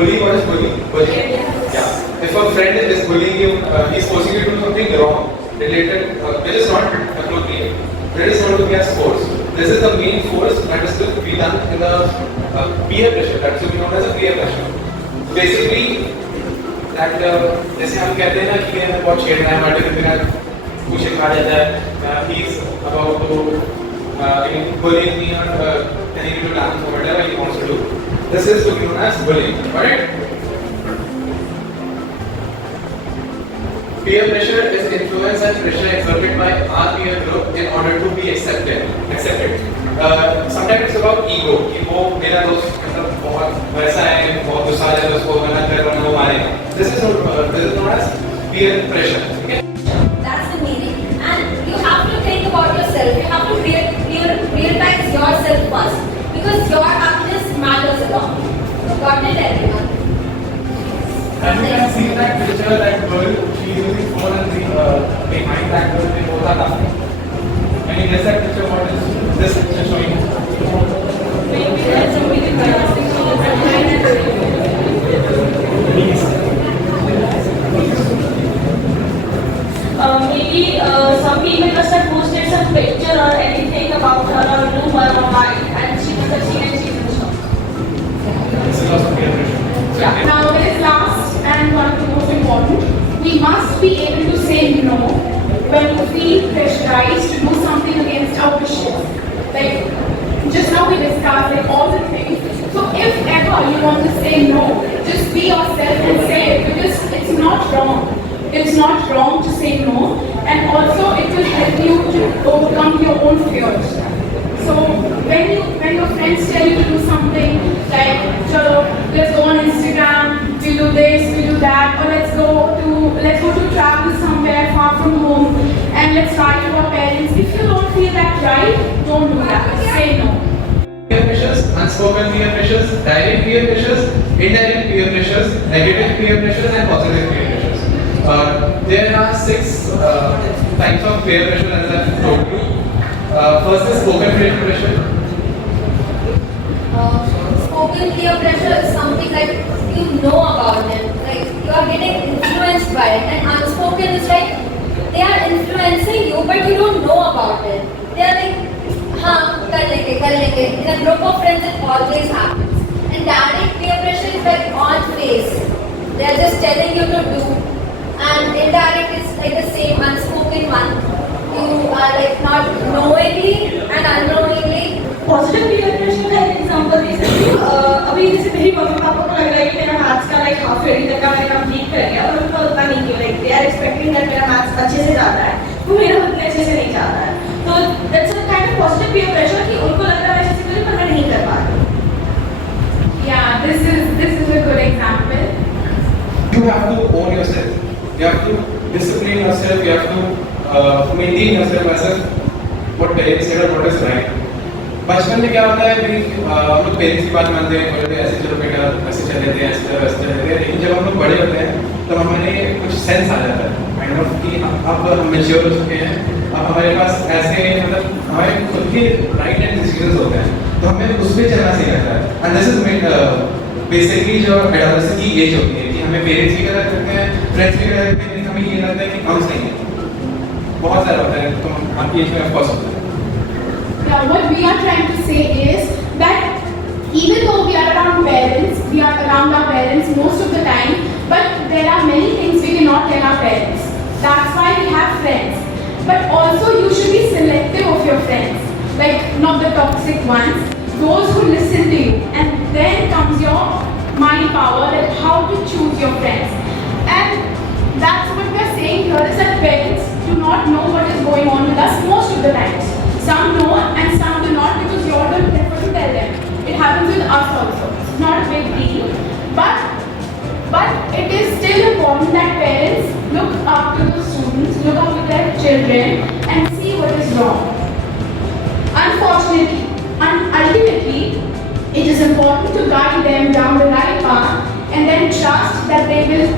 bullying, what is bullying? Bullying. Yeah. If a friend is bullying you, he's forcing you to do something wrong, related, which is not appropriate. That is not looking as force. This is the main force that is to be done in the peer pressure. That is to be known as a peer pressure. Basically, that जैसे हम कहते हैं ना कि हमें बहुत छेड़ना है, हमारे बिना कुछ खा जाता है, he is about to bullying me or telling me to dance or whatever he wants to do. This is to be known as bullying, right? Peer pressure is influence and pressure exerted by our peer group in order to be accepted. Sometimes it's about ego. Ego, मेरा दोस्त मतलब बहुत वैसा है, बहुत गुस्सा है, तो उसको मना कर रहा हूँ, वो मारेगा. This is known as peer pressure. Okay? That's the meaning. And you have to think about yourself. You have to realize yourself first, because your happiness matters a lot. Got it, everyone? And you can see that picture, that girl, she is using phone and behind that girl, they both are laughing. Can you guess that picture? What is this picture showing? Maybe that's something embarrassing. Maybe some people must have posted some picture or anything about her or rumor or lie, and she must have seen and she's in shock. This is also peer pressure. Yeah. Now there is last and one of the most important. We must be able to say no when we feel pressurized to do something against our wishes. Like just now we discussed like all the things. So if ever you want to say no, just be yourself and say it, because it's not wrong. It's not wrong to say no, and also it will help you to overcome your own fears. So when your friends tell you to do something like, chalo, let's go on Instagram, we'll do this, we'll do that, or let's go to travel somewhere far from home, and let's write to our parents. If you don't feel that right, don't do that. Say no. Peer pressures, unspoken peer pressures, direct peer pressures, indirect peer pressures, negative peer pressures, and positive peer pressures. There are 6 types of peer pressure as I've told you. First is spoken peer pressure. Spoken peer pressure is something like you know about them, like you are getting influenced by it, and unspoken is like they are influencing you but you don't know about it. They are like, kar lenge. In a group of friends it always happens. And direct peer pressure is like on face. They are just telling you to do. And indirect is like the same unspoken one. You are like not knowingly and unknowingly. Positive peer pressure का एक example दे सकती हूँ. अभी जैसे मेरी mummy papa को लग रहा है कि मेरा मैथ्स का लाइक हाफ ईयरली तक का मैंने कंप्लीट कर लिया, और उनको उतना नहीं किया. Like they are expecting that मेरा मैथ्स अच्छे से जाता है, वो मेरा उतने अच्छे से नहीं जाता है. तो that's a kind of positive peer pressure कि उनको लग रहा है अच्छे से करें पर मैं नहीं कर पा रही. Yeah, this is a good example. You have to own yourself. You have to discipline yourself. You have to maintain yourself as what parents say or what is right. बचपन में क्या होता है भाई, हम लोग पेरेंट्स की बात मानते हैं, बोलते हैं ऐसे चलो बेटा ऐसे चल लेते हैं, ऐसे चलो वैसे चल लेते हैं. लेकिन जब हम लोग बड़े होते हैं तो हमें कुछ सेंस आ जाता है काइंड ऑफ कि अब हम मैच्योर हो चुके हैं, अब हमारे पास ऐसे मतलब हमारे खुद के राइट एंड डिसीजंस होते हैं, तो हमें उस पर चलना सही लगता है. एंड दिस इज बेसिकली जो एडोलेसेंस की एज होती है कि हमें पेरेंट्स भी गलत करते हैं, फ्रेंड्स भी गलत करते हैं, लेकिन हमें ये लगता है कि हम सही हैं. बहुत सारा होता है, तो आपकी एज में ऑफकोर्स होता है. Now, what we are trying to say is that even though we are around parents, we are around our parents most of the time, but there are many things we cannot tell our parents. That's why we have friends. But also you should be selective of your friends, like not the toxic ones, those who listen to you. And then comes your mind power and how to choose your friends. And that's what we are saying here, is that parents do not know what is going on with us most of the times. Some know and some do not, because you all don't prefer to tell them. It happens with us also. It's not a big deal. But it is still important that parents look up to the students, look up to their children and see what is wrong. Unfortunately, and ultimately, it is important to guide them down the right path and then trust that they will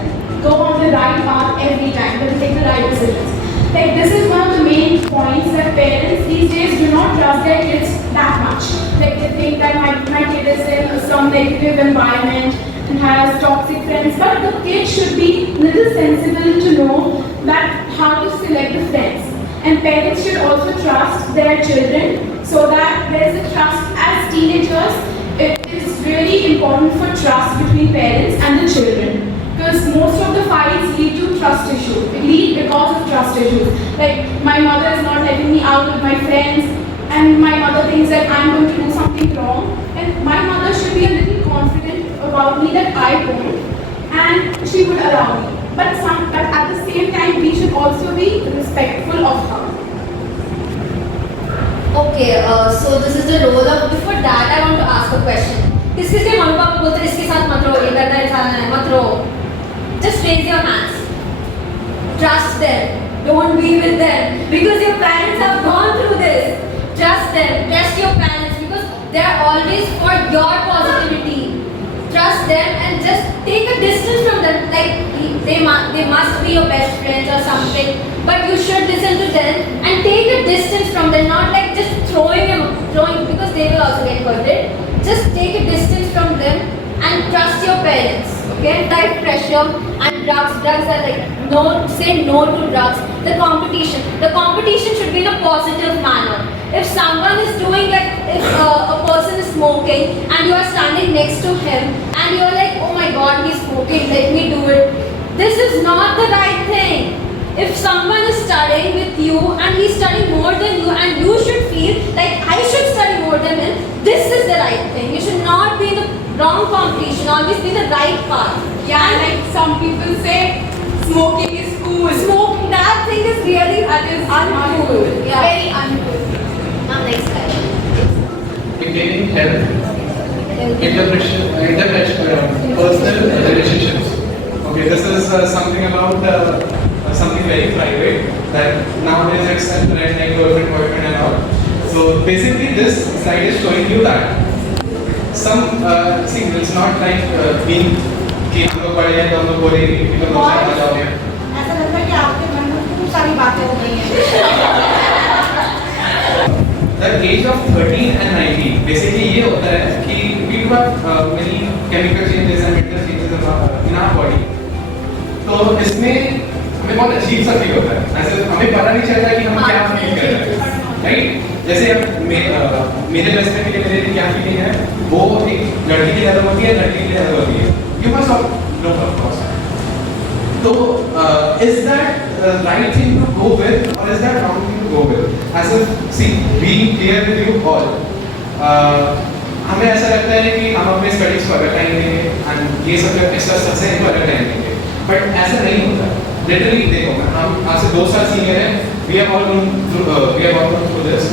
go on the right path every time, they will take the right decisions. Like this is one of the main points, that parents these days do not trust their kids that much. Like they think that my kid is in some negative environment, and has toxic friends, but the kid should be little sensible to know that how to select the friends. And parents should also trust their children so that there is a trust. As teenagers, it is really important for trust between parents and the children. Because most of the fights lead to trust issues. It lead because of trust issues. Like my mother is not letting me out with my friends, and my mother thinks that I'm going to do something wrong. And my mother should be a little confident about me that I won't, and she would allow me. But at the same time, we should also be respectful of her. Okay, so this is the role of. Before that, I want to ask a question. किसके mummy papa बोलते हैं इसके साथ मत रहो, ये करना है मत रहो. Just raise your hands. Trust them. Don't be with them because your parents have gone through this. Trust them. Trust your parents because they are always for your positivity. Trust them and just take a distance from them. Like they must be your best friends or something, but you should listen to them and take a distance from them. Not like just throwing because they will also get hurted. Just take a distance from them and trust your parents. Okay? Life pressure and drugs. Drugs are like no. Say no to drugs. The competition should be in a positive manner. If someone is doing like if a person is smoking and you are standing next to him and you are like, oh my God, he's smoking. Let me do it. This is not the right thing. If someone is studying with you and he's studying more than you and you should feel like I should study more than him, this is the right thing. You should not be in the wrong competition, always be the right path. Yeah, like some people say, smoking is cool. Smoke, that thing is really uncool. Yeah. Very uncool. Now next slide. Maintaining health, personal relationships. Okay, this is something about something very private that nowadays it's a trend like girlfriend, boyfriend and all. So basically this slide is showing you that some see it's not like being कि हम लोग बड़े हैं तो हम लोग बोलेंगे कि तुम लोग शादी जाओगे. ऐसा लगता है कि आपके मन में खूब सारी बातें हो गई हैं. The age of 13 and 19 basically ये होता है कि we do have many chemical changes and mental changes in our body. तो इसमें हमें बहुत अजीब सा फील होता है. ऐसे हमें पता नहीं चलता कि हम क्या फील कर रहे हैं. राइट? जैसे अब मेरे बेस्ट फ्रेंड के लिए मेरे क्या फीलिंग है वो एक लड़की की तरह होती है, लड़की की तरह होती है. You must have known, of course. So, is that the right thing to go with, or is that wrong thing to go with? As if, see, being clear with you all, हमें ऐसा लगता है कि हम अपने studies को अलग time देंगे, and ये सब एक्स्ट्रा स्टफ से इनको अलग टाइम देंगे. But ऐसा नहीं होता. Literally देखो, हम आपसे 2 साल सीनियर हैं. We have all gone through this.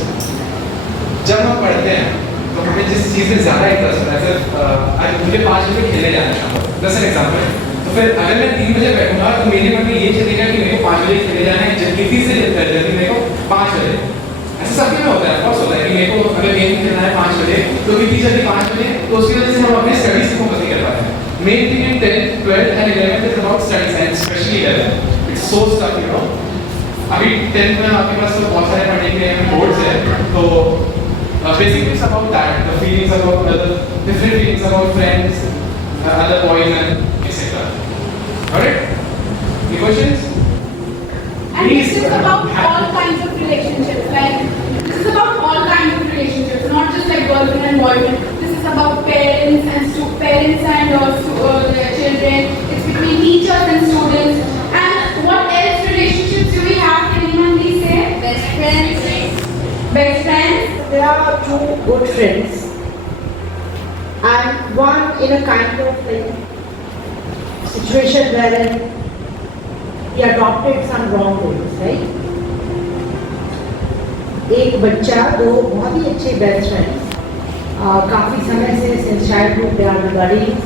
जब हम पढ़ते हैं तो हमें जिस चीज़ में ज़्यादा इंटरेस्ट होता है, जैसे आज मुझे 5 बजे खेलने जाना है. जैसे एग्जाम्पल, तो फिर अगर मैं 3 बजे बैठूंगा तो मेरे मन में ये चलेगा कि मेरे को 5 बजे खेलने जाना है, जबकि से जल्दी मेरे को 5 बजे. ऐसा सबके में होता है, ऑफकोर्स होता है कि मेरे को अगर गेम खेलना है 5 बजे तो कितनी जल्दी 5 बजे, तो उसकी वजह से हम अपने स्टडीज को फोकस नहीं कर पाते हैं. Main thing in 10th, 12th and 11th is about studies and especially 11th. It's so stuff, you know. अभी 10th में आपके पास तो बहुत सारे पढ़ने के बोर्ड्स हैं, तो basically it's about that, the feelings about the different feelings about friends, other boys and etc. Alright? Any questions? And this is about all kinds of relationships. Like this is about all kinds of relationships, not just like girlfriend and boyfriend. This is about parents and their children. It's between teachers and students. And what else relationships do we have? Can anyone please say? Best friends. Best friends. There are 2 good friends and one in a kind of like situation wherein he adopted some wrong ways, right? एक बच्चा 2 बहुत ही अच्छे best friends काफ़ी समय से since childhood they are buddies,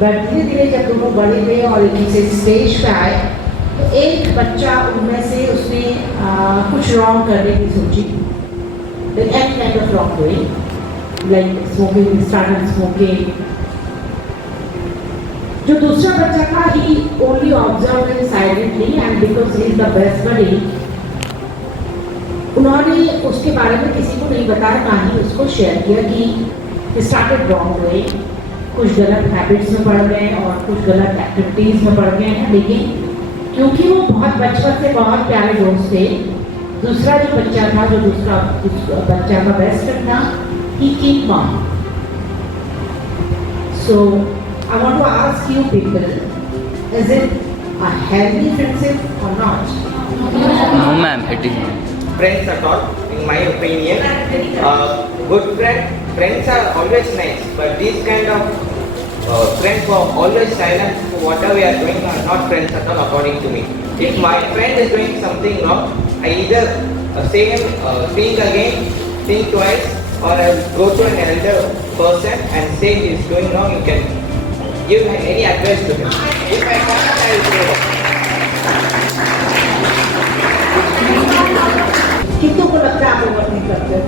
but धीरे धीरे जब दोनों बड़े हुए और एक दूसरे स्टेज पे आए तो एक बच्चा उनमें से उसने कुछ रॉन्ग करने की सोची. Any kind of wrongdoing, like smoking, started smoking. जो दूसरा बच्चा था, he only observed him silently and because he is the best buddy, उन्होंने उसके बारे में किसी को नहीं बताया, ना ही उसको शेयर किया कि he started wrongdoing कुछ गलत हैबिट्स में पड़ गए और कुछ गलत एक्टिविटीज़ में पड़ गए हैं, लेकिन क्योंकि वो बहुत बचपन से बहुत प्यारे दोस्त थे, दूसरा जो बच्चा था, जो दूसरा बच्चा का बेस्ट फ्रेंड था, he keep mom. So I want to ask you people, is it a healthy friendship or not? No ma'am, it is not. Friends at all, in my opinion. Good friends are always nice, but these kind of friends who are always silent for whatever we are doing are not friends at all, according to me. If my friend is doing something wrong, I either say him, think again, think twice, or I will go to an elder person and say he is doing wrong. You can give any advice to him. If I cannot, I will say that. कितनों को लगता है आप overthink करते हो?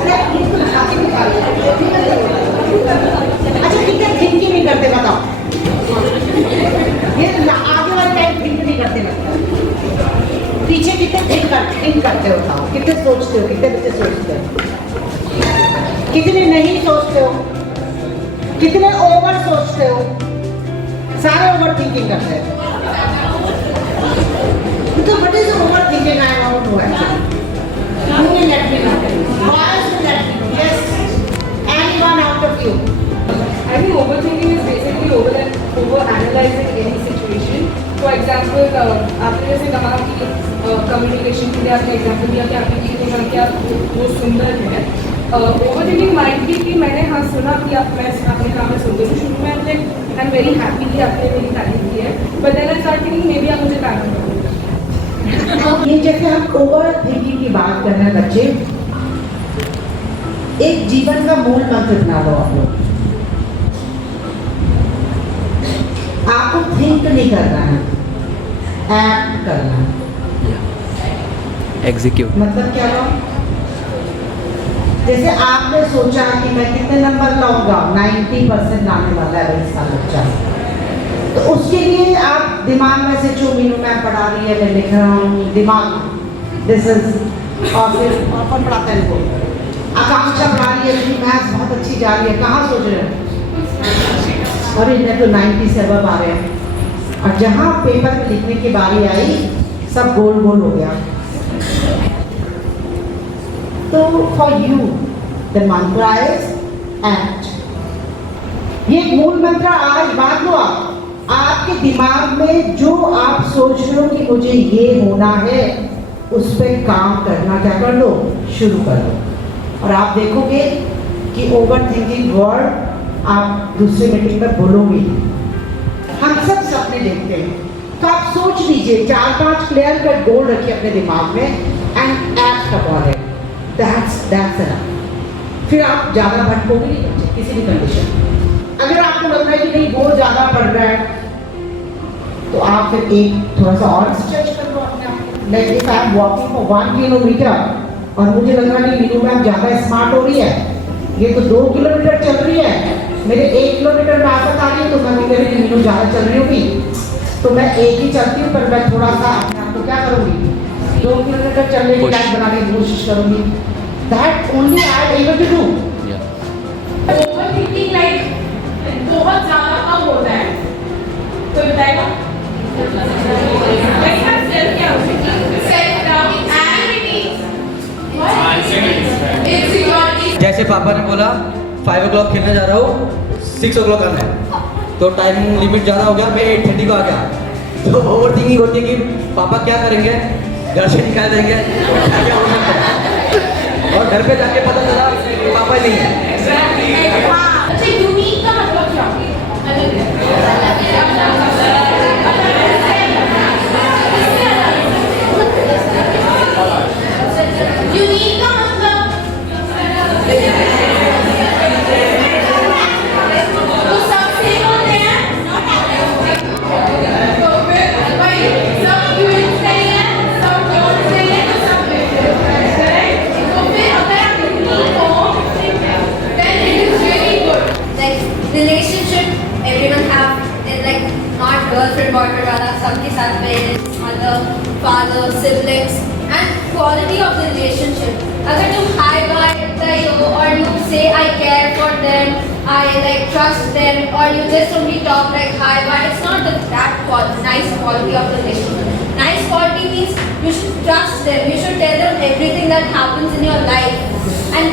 अरे ये तो छाती में खा लिया। अच्छा कितने थिंकिंग नहीं करते बताओ? ये आगे वाले टाइम थिंक नहीं करते मतलब। पीछे कितने थिंक करते हो बताओ? कितने सोचते हो? कितने बच्चे सोचते हो? कितने नहीं सोचते हो? कितने ओवर सोचते हो? सारे ओवर थिंकिंग करते हैं। So what is overthinking? I want to know actually. Who will let me know? Boys will let me know. Yes. Anyone out of you? I think overthinking is basically over-analyzing any situation. For example, आपने जैसे कहा कि communication के लिए आपने example दिया कि आपने किसी ने कहा कि वो सुंदर है. Overthinking might be कि मैंने हाँ सुना कि मैं आपने कहा मैं सुंदर हूँ, शुरू में like I'm very happy कि आपने मेरी तारीफ की है, but then I start thinking maybe आप मुझे तारीफ करो. ये जैसे हम ओवर थिंकिंग की बात कर रहे हैं बच्चे, एक जीवन का मूल मंत्र बना लो आप लोग। आपको थिंक नहीं करना है, एक्ट करना है। Execute. मतलब क्या हुआ? जैसे आपने सोचा कि मैं कितने नंबर लाऊंगा, 90% लाने वाला है इसका बच्चा, तो उसके लिए आप दिमाग में से जो मीनू मैम पढ़ा रही है, मैं लिख रहा हूँ दिमाग, दिस इज, और फिर कौन पढ़ाता है इनको? आकांक्षा पढ़ा रही है कि मैथ्स बहुत अच्छी जा रही है, कहाँ सोच रहे हैं? और इन्हें तो 90 से अब आ रहे हैं, और जहाँ पेपर में लिखने की बारी आई सब गोल गोल हो गया। तो फॉर यू द मंत्र इज एक्ट। ये मूल मंत्र आज बात लो आपके दिमाग में जो आप सोच रहे हो कि मुझे ये होना है, उस पर काम करना क्या कर लो, शुरू कर लो, और आप देखोगे कि ओवर थिंकिंग वर्ड आप दूसरे मीटिंग में बोलोगे। हम सब सपने देखते हैं, तो आप सोच लीजिए 4-5 क्लियर कट गोल रखिए अपने दिमाग में and act upon it. That's enough. फिर आप ज़्यादा भटकोगे नहीं बच्चे किसी भी कंडीशन। अगर आपको लग रहा है कि नहीं गोल ज़्यादा बढ़ रहा है, तो आप फिर एक थोड़ा सा और स्ट्रेच कर लो अपने आप को। Like if I am walking for 1 kilometre और मुझे लग रहा है कि मीनू मैम ज़्यादा स्मार्ट हो रही है, ये तो 2 किलोमीटर चल रही है, मेरे 1 किलोमीटर में आफत आ रही है, तो मैं कह रही मीनू ज़्यादा चल रही होगी, तो मैं एक ही चलती हूँ, पर मैं थोड़ा सा अपने आप को क्या करूँगी, 2 किलोमीटर चलने की टाइम बनाने की कोशिश करूँगी। That only I am able to do. Overthinking like बहुत ज़्यादा कब होता है? कोई बताएगा? जैसे पापा ने बोला 5 o'clock खेलने जा रहा हूँ, 6 o'clock आना है, तो टाइम लिमिट ज़्यादा हो गया, मैं 8:30 को आ गया, तो ओवर थिंकिंग होती है कि पापा क्या करेंगे, घर से निकाल देंगे, क्या हो सकता है, और घर पे जाके पता चला पापा नहीं है। अच्छा यूनिक का मतलब क्या? यूनिक का मतलब तो सब सेम होते हैं, तो फिर भाई सब यूनिक सही है, सब जोड़ सही है, तो सब डिफरेंट है। तो फिर अगर आप यूनिक हो then it is really good. Like relationship everyone have in like not girlfriend boyfriend वाला, सबके साथ parents, mother, father, siblings and quality of the relationship. अगर तुम high bar बताइयो, or you say I care for them, I like trust them, or you just only talk like hi, but it's not that nice quality of relationship. Nice quality means you should trust them, you should tell them everything that happens in your life, and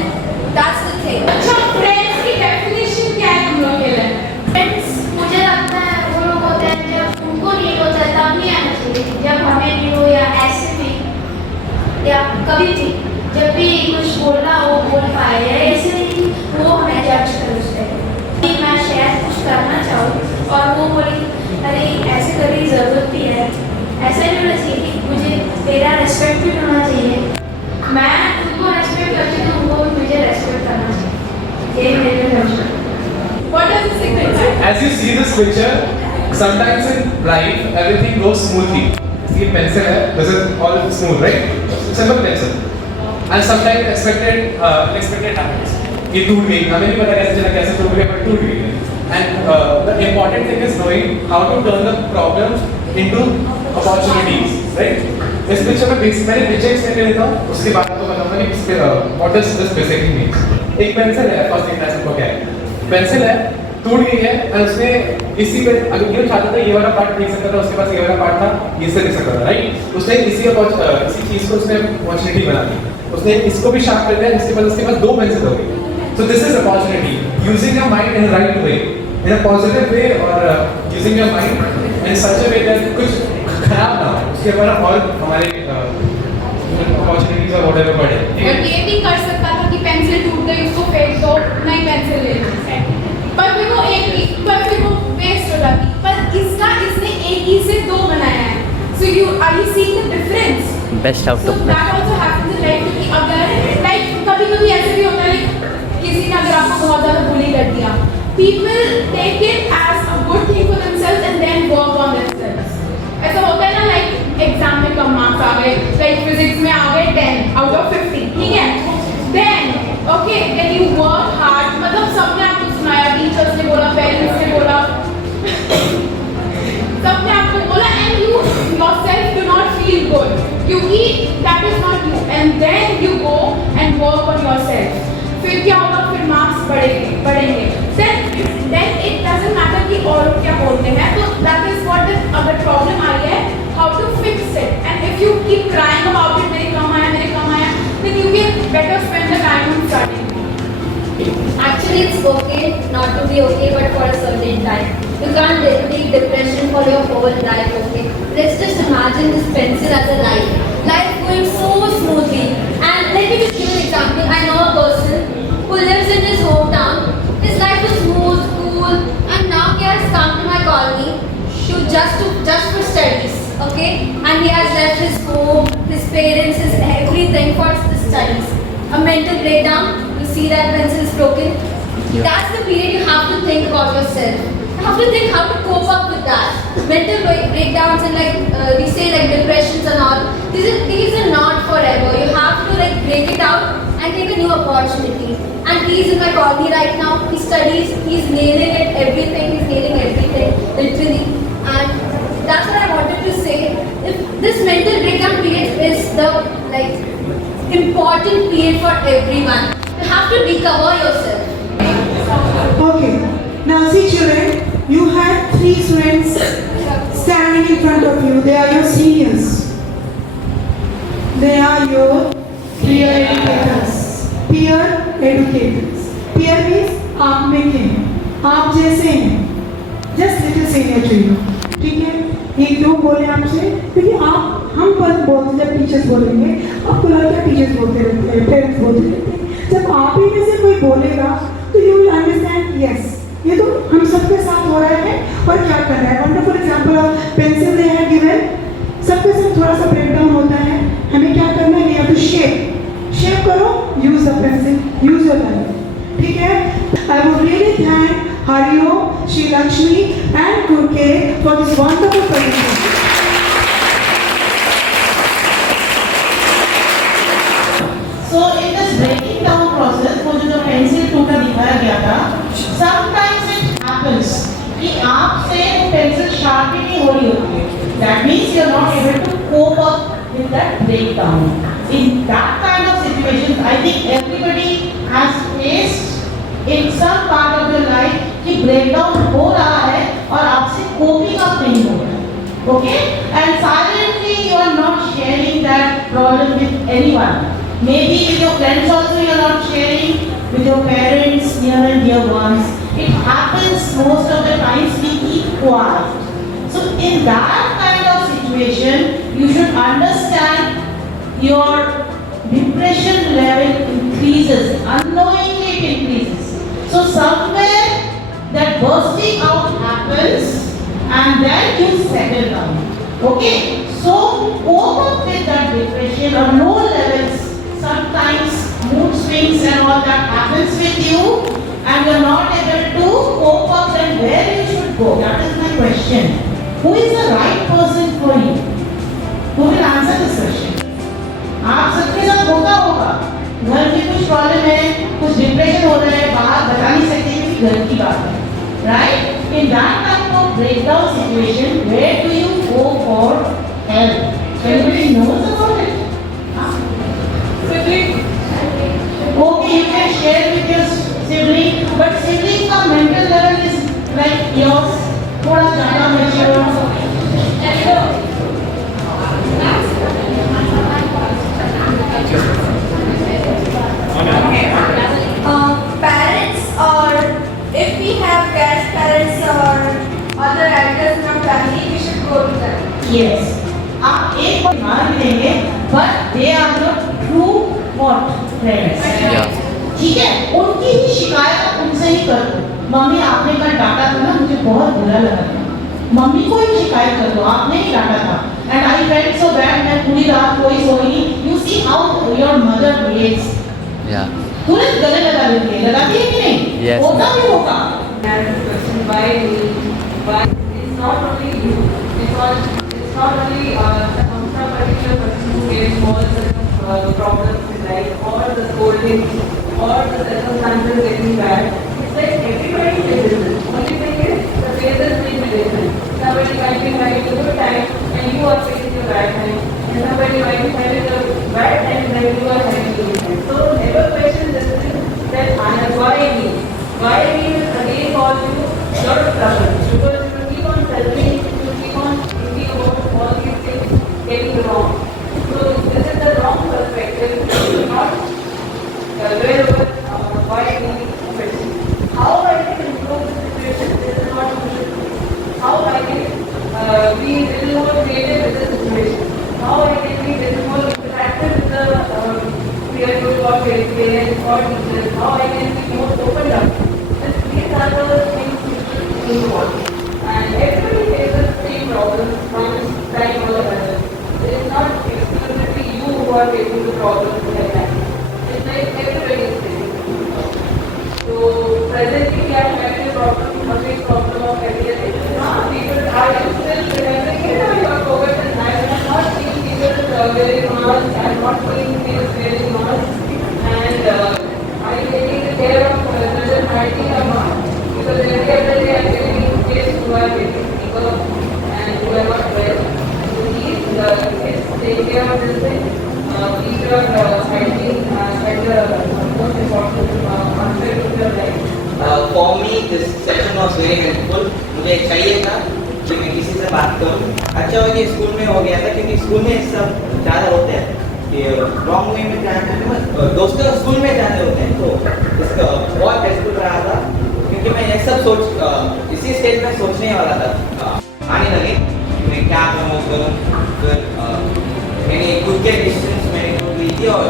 that's the thing. अच्छा, friends की definition क्या है तुम लोग के लिए? Friends मुझे लगता है वो लोग होते हैं जब उनको नीड होता है तब नहीं आना चाहिए, जब हमें नीड हो या ऐसे भी या कभी भी जब भी कुछ बोलना हो बोल पाए या ऐसे नहीं वो हमें जज कर सकते हैं। मैं शायद कुछ करना चाहूँ और वो बोले अरे ऐसे करने की ज़रूरत भी है, ऐसा नहीं होना चाहिए कि मुझे तेरा रेस्पेक्ट भी होना चाहिए, मैं तुमको रेस्पेक्ट करती हूँ तुमको भी मुझे रेस्पेक्ट करना चाहिए, ये मेरे लिए। What does it signify? As you see this picture, sometimes in life everything goes smoothly. See pencil है, this is all smooth, right? Simple pencil. And sometimes unexpected happens. ये टूट गई, हमें नहीं पता कैसे चला कैसे टूट गई, but टूट गई. And the important thing is knowing how to turn the problems into opportunities, right? इस picture में मैंने picture explain कर देता हूँ, उसके बाद आपको बताऊँगा कि what does this basically means. एक pencil है, first thing आपको क्या है? पेंसिल है, टूट गई है और उसने इसी पे अगर ये चाहता था ये वाला पार्ट देख सकता था, उसके पास ये वाला पार्ट था, ये से देख सकता था, राइट? उसने इसी चीज को उसने अपॉर्चुनिटी बना दी, उसने इसको भी शार्प कर दिया, उसके पास दो पेंसिल हो गई. So this is opportunity, using your mind in right way, in a positive way, और using your mind in such a way that कुछ खराब ना हो, उसके बाद और हमारे अपॉर्चुनिटीज और व्हाटएवर बढ़े. और ये भी कर सकता था कि पेंसिल टूट गई उसको फेंक दो, नई पेंसिल ले लो, पर फिर वो वेस्ट हो जाती. पर इसने एक ही से दो बनाया है. So are you seeing the difference? Best out So of that also happens in life कि अगर like कभी ऐसे भी होता है किसी ने अगर आपको बहुत ज़्यादा बुली कर दिया, people take it as a good thing for themselves and then work on themselves. ऐसा होता है ना, like एग्जाम में कम मार्क्स आ गए, like फिजिक्स में आ गए 10 out of 50, ठीक है? Then then you work hard, मतलब सबने आपको सुनाया, टीचर्स ने बोला, पेरेंट्स ने बोला, सबने आपको बोला, and you yourself do not feel good क्योंकि that is not you, and then you go and work on yourself. फिर क्या होगा? फिर मार्क्स बढ़ेंगे. Then it doesn't matter कि और क्या बोलते हैं, तो that is what अगर प्रॉब्लम आई है, how to fix it, and if you keep crying about it, मेरे कम आया, then you can better spend the time on studying. Actually, it's okay not to be okay, but for a certain time. You can't take depression for your whole life, okay? Let's just imagine this pencil as a life going so smoothly. And let me just give an example. I know a person who lives in his hometown. His life is smooth, cool, and now he has come to my colony just for studies, okay? And he has left his home, his parents, his everything for the studies. A mental breakdown. You see that pencil is broken. That's the period you have to think about yourself. You have to think how to cope up with that. Mental breakdowns and we say depressions and all. These are not forever. You have to break it out and take a new opportunity. And he's in my colony right now. He studies. He's nailing it. Everything. He's nailing everything literally. And that's what I wanted to say. If this mental breakdown period is the important period for everyone. You have to recover yourself. Okay. Now see children, you have 3 students standing in front of you. They are your seniors. They are your peer educators. Peer educators. Peer means आप में के, आप जैसे हैं. Just little senior to you. ठीक है? एक दो बोले आपसे, क्योंकि हम पर बोलते जब टीचर्स बोलेंगे, आपको लगता है टीचर्स बोलते रहते हैं, पेरेंट्स बोलते रहते हैं. जब आप ही में से कोई बोलेगा तो यू विल अंडरस्टैंड यस ये तो हम सबके साथ हो रहा है और क्या कर रहा है. Wonderful example of pencil they have given. सबके साथ थोड़ा सा ब्रेकडाउन होता है, हमें क्या करना है? वी हैव टू शेप करो, use the pencil, use your life. ठीक है? I would really thank Hario, Shri Lakshmi and Kurke for this wonderful presentation. So in this breaking down process, वो जो पेंसिल टूटा दिखाया गया था, sometimes it happens कि आपसे वो पेंसिल शार्प ही नहीं हो रही होती. That means you are not able to cope up with that breakdown. In that kind of situations, I think everybody has faced in some part of your life कि breakdown हो रहा है और आपसे coping up नहीं हो रहा है, okay? And silently you are not sharing that problem with anyone. Maybe with your friends also you are not sharing, with your parents, near and dear ones. It happens most of the times we keep quiet. So in that kind of situation, you should understand your depression level increases, unknowingly it increases. So somewhere that bursting out happens and then you settle down. Okay? So cope up with that depression or low levels, sometimes mood swings and all that happens with you and you are not able to cope up, then where you should go? That is my question. Who is the right person for you? Who will answer this question? आप सबके साथ होगा घर में कुछ problem है, कुछ depression हो रहा है, बाहर बता नहीं सकते क्योंकि घर की बात है, right? In that type of breakdown situation, where do you go for help? Everybody knows about it. Sibling. Okay, you can share with your sibling, but sibling का mental level is like yours, थोड़ा ज़्यादा mature. Parents, or if we have guest parents or other elders in our family, we should go to them. Yes. आप एक बार मान लेंगे, but they are the true what friends. ठीक है? उनकी ही शिकायत उनसे ही करो. मम्मी आपने कल डांटा था ना, मुझे बहुत बुरा लगा था. मम्मी को ही शिकायत कर दो, आपने ही डांटा था. And I felt so bad. मैं पूरी रात कोई सोई नहीं. You see how your mother behaves. Yeah. तुरंत गले लगा देती है, लगाती है कि नहीं? Yes, होता भी होगा. Why it's not only you, it's not only some particular person who gets all the problems in life or the scolding or the circumstances getting bad. It's like everybody faces it. Only thing is the phases may be different. Somebody might be having a good time and you are facing a bad time, and somebody might be having a bad time and you are having a good time. So never question this thing that why me? Why me will again cause you a lot of trouble, because you will keep on selling, you will keep on thinking about all these things getting wrong. So this is the wrong perspective. You will not dwell over why me question. How I can improve the situation, this is not how I can be a little more creative with the situation. How I can be a little more interactive with the peer group or parents or teachers. How I can be more open up. These are the things which you want. And everybody faces the same problems from time or another. It is not exclusively you who are facing the problems in your life. It's like everybody is facing the problem. So presently we are having a problem, a big problem of career. People are still remembering it. I have forgotten. I have not seen people wearing masks. I have not seen people wearing masks. And I am taking care of another hygiene a mask. Because every other day I am getting kids who are getting fever and who are not well. So these kids take care of this thing. These are hygiene and the most important aspect of your life. For me, this session was very helpful. मुझे चाहिए था कि मैं किसी से बात करूं. अच्छा हो कि स्कूल में हो गया था, क्योंकि स्कूल में सब ज़्यादा होते हैं कि रॉन्ग वे में जाते हैं. दोस्तों स्कूल में जाते होते हैं, तो इसका बहुत हेल्पफुल रहा था. क्योंकि मैं ये सब इसी स्टेज में सोचने वाला था. आने लगे मैं क्या करूँ. फिर मैंने खुद के डिसीजंस मैंने खुद ली थी और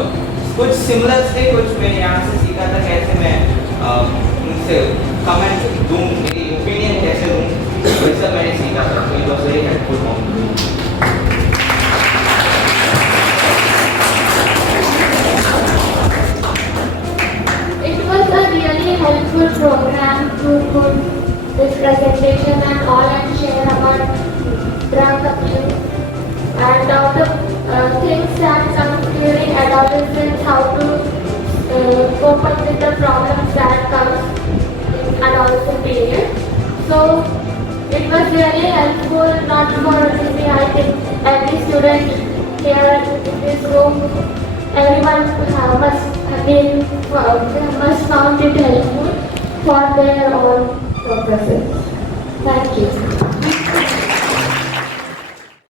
कुछ सिमिलर थे, कुछ मैंने यहाँ से सीखा था कैसे मैं उनसे कमेंट दूँ, मेरी ओपिनियन कैसे दूँ, ये सब मैंने सीखा था. तो it was very helpful for me. It was a really helpful program to put this presentation and all and share about drug abuse and all the things that come during adolescence, how to cope up with the problems that comes in adolescent period. So it was really helpful, not for only me, I think every student here in this room, everyone must again, they must found it helpful for their own purposes. Thank you.